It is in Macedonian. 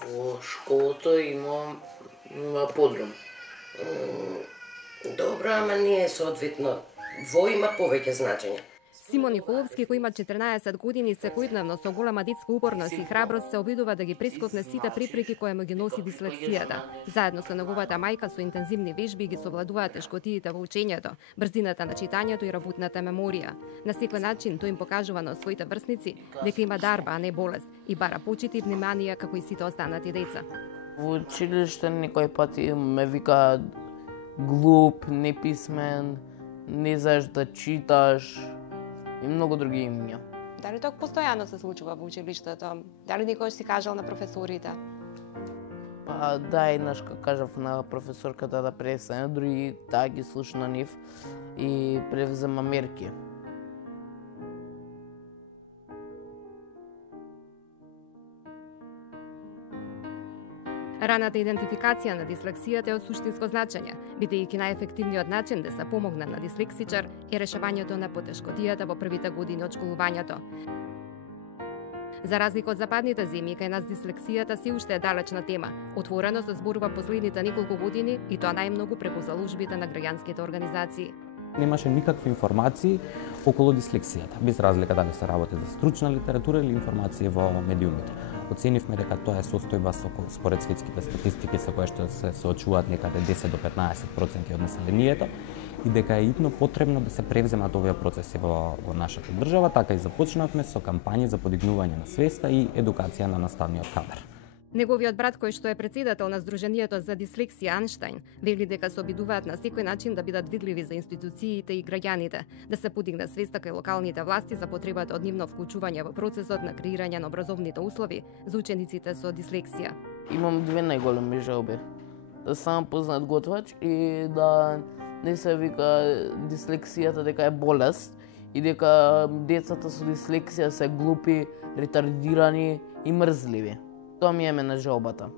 Во школата има подрум. Добро, ама не е соодветно. Во има повеќе значење. Симон Николовски, кој има 14 години, секојдневно со голема детска упорност и храброст се обидува да ги прескокне сите препреки кои му ги носи дислексијата. Заедно со неговата мајка со интензивни вежби ги совладуваат тешкотиите во учењето, брзината на читањето и работната меморија. На секој начин тој им покажува на своите врсници дека има дарба, а не болест, и бара почит и внимание како и сите останати деца. Во училиште некој пати ме викаат глуп, неписмен, не знаеш да читаш и многу други имиња. Дали тоа постојано се случува во училиштето? Дали никош си кажал на професорите? Па да, еднаш кажав на професорката да престане, други таа ги слушна нив и превзема мерки. Раната идентификација на дислексијата е од суштинско значење, бидејќи најефективниот начин да се помогне на дислексичар е решавањето на потешкотијата во првите години од школувањето. За разлика од западните земји, кај нас дислексијата се уште е далечна тема. Отворено се зборува последните неколку години и тоа најмногу преку заложбите на граѓанските организации. Немаше никакви информации околу дислексијата, без разлика дали се работи за стручна литература или информации во медиумите. Оценивме дека тоа е состојба според светските статистики со кои што се соочуваат некаде 10 до 15% од населението и дека е итно потребно да се превземат овие процеси во нашата држава, така и започнавме со кампањи за подигнување на свеста и едукација на наставниот кадар. Неговиот брат, кој што е претседател на Сдруженијето за дислексија Анштајн, вели дека се обидуваат на секој начин да бидат видливи за институциите и граѓаните, да се подигне свеста кај локалните власти за потребата од нивно вклучување во процесот на креирање на образовните услови за учениците со дислексија. Имам две најголеми желби. Да сам познат готвач и да не се вика дислексијата дека е болест и дека децата со дислексија се глупи, ретардирани и мрзливи. Тоа ми е мене желбата.